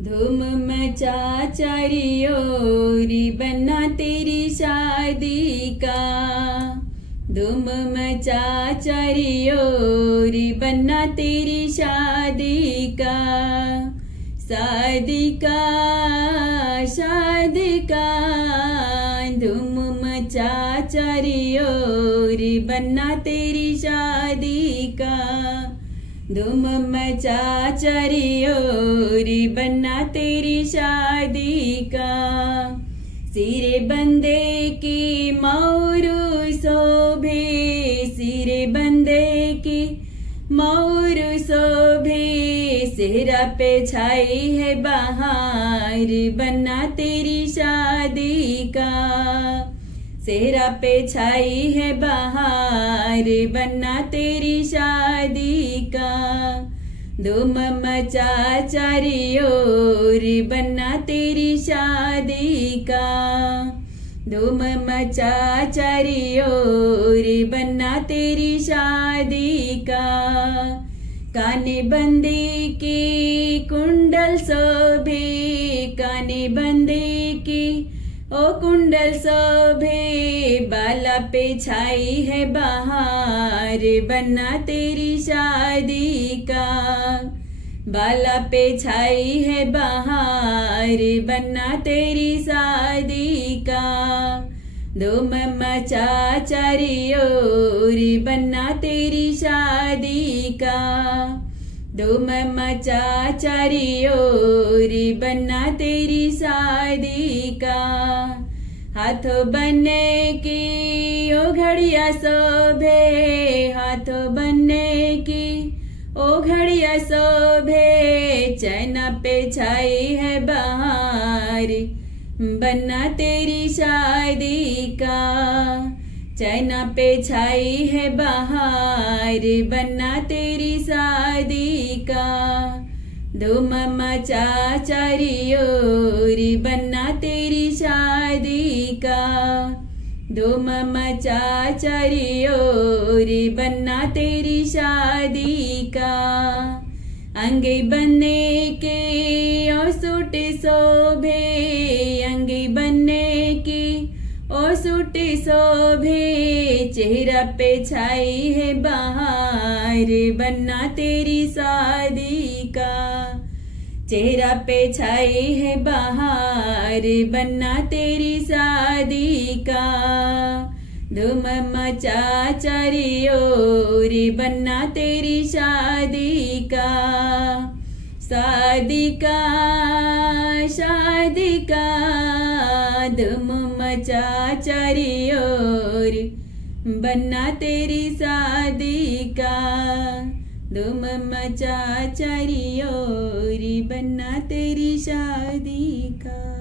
धूम मचा चारियों बनना तेरी शादी का। धूम मचा चारियों बनना तेरी शादी का। शादी का शादी का धूम मचा चारियों बनना तेरी शादी का। धूम मचा चारियों बनना तेरी शादी का। सिरे बंदे की मौरू शोभे, सिरे बंदे की मौरू शोभे, सेहरा पे छाई है बहार बनना तेरी शादी का। सेहरा पे छाई है बहार बनना तेरी शादी का। धूम मचा चारियों बनना तेरी शादी का। धूम मचा चारियों बनना तेरी शादी का। काने बंदी की कुंडल शोभे, काने बंदी की ओ कुंडल शोभे, बाला पे छाई है बहार बनना तेरी शादी का। बाला पे छाई है बहार बनना तेरी शादी का। धूम मचा चारियों बनना तेरी शादी का। धूम मचा चारियों बनना तेरी शादी का। हाथों बनने की ओ घड़िया शोभे, हाथों बनने की ओ घड़िया शोभे, चैना पे छाई है बहार बनना तेरी शादी का। चैना पे छाई है बहार बनना तेरी शादी का। धूम मचा चारियों बनना तेरी शादी का। धूम मचा चारियों बनना तेरी शादी का। अंगे बनने के ओ सूट शोभे, अंगे बनने की ओ सूट शोभे, चेहरा पे छाई है बहार बनना तेरी शादी का। चेहरा पे छाई है बहार बनना तेरी शादी का। धूम मचा चारियों बनना तेरी शादी का। शादी का शादी का धूम मचा चारियों बनना तेरी शादी का। धूम मचा चारियों बनना तेरी शादी का।